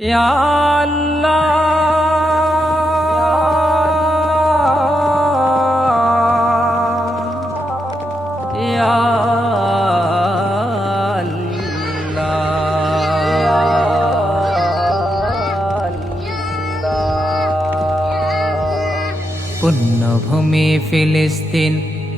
ইয়া আল্লাহ ইয়া পুণ্যভূমি ফিলিস্তিন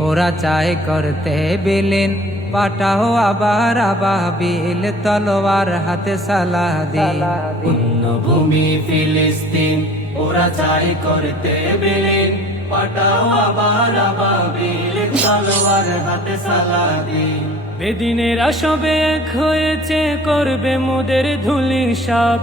ওরা চায় করতে বিলীন, পাঠাও আবার আবাবিল তলোয়ার হাতে সালাদিন। পুণ্যভূমি ফিলিস্তিন ওরা চায় করতে বিলীন, পাঠাও আবার আবাবিল তলোয়ার হাতে সালাদিন। বেদিনেরা সবে এক হয়েছে, করবে মোদের ধূলিসাৎ।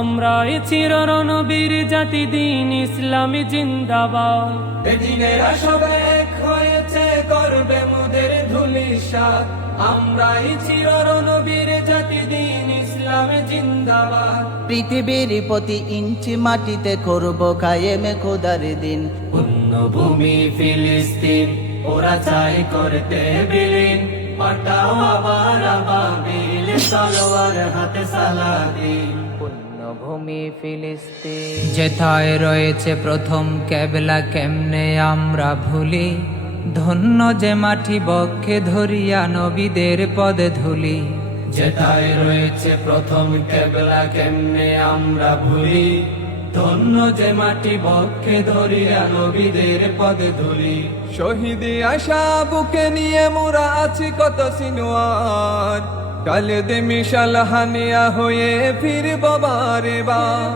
আমরা চিররণবীর জাতি, দিন ইসলামী জিন্দাবাদ। বেদিনেরা সবে এক হয়েছে, করবে মোদের ধূলিসাৎ। আমরা চিররণবীর জাতি, দিন ইসলামী জিন্দাবাদ। পৃথিবীর প্রতি ইঞ্চি মাটিতে করব কায়েমে খোদার দিন। পুণ্যভূমি ফিলিস্তিন ওরা চায় করতে বিলীন, পাঠাও আবার আবাবিল তলোয়ার হাতে সালাদিন। পুণ্যভূমি ফিলিস্তিন যেথায় রয়েছে প্রথম কেবলা, কেমনে আমরা ভুলি। ধন্য যে মাটি বক্ষে ধরিয়া নবীদের পদে ধুলি। যেথায় রয়েছে প্রথম কেবলা, কেমনে আমরা ভুলি। ধন্য যে মাটি বক্ষে ধরিয়া নবীদের পদে ধুলি। শহীদি আশা বুকে নিয়ে মোরা আছি কত সিনোয়ার, কালে দে মিশাল হানিয়া হয়ে ফিরব বারে বার।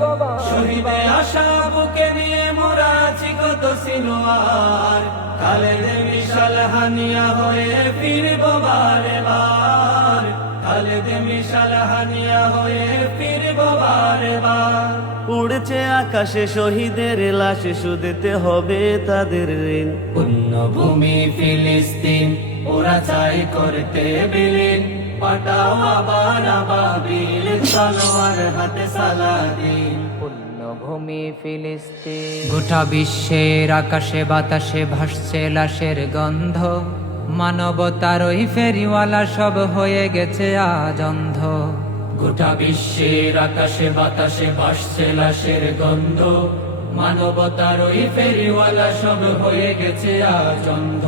শহীদে আশা বুকে নিয়ে মোরা আছি কত সিনোয়ার, কালে দে মিশাল হানিয়া হয়ে ফিরব বারে বার। কালে দে মিশাল হানিয়া হয়ে ফিরব বারে বার। উড়ছে আকাশে শহীদের লাশ, শুধতে হবে তাদের ঋণ। পুণ্যভূমি ফিলিস্তিন ওরা চায় করতে বিলীন, পাঠাও আবার আবাবিল তলোয়ার হাতে সালাদিন। পুণ্যভূমি ফিলিস্তিন গোটা বিশ্বের আকাশে বাতাসে ভাসছে লাশের গন্ধ। মানবতার ওই ফেরিওয়ালা সব হয়ে গেছে আজ অন্ধ। গোটা বিশ্বের আকাশে বাতাসে ভাসছে লাশের গন্ধ। মানবতার ওই ফেরিওয়ালা সব হয়ে গেছে আজ অন্ধ।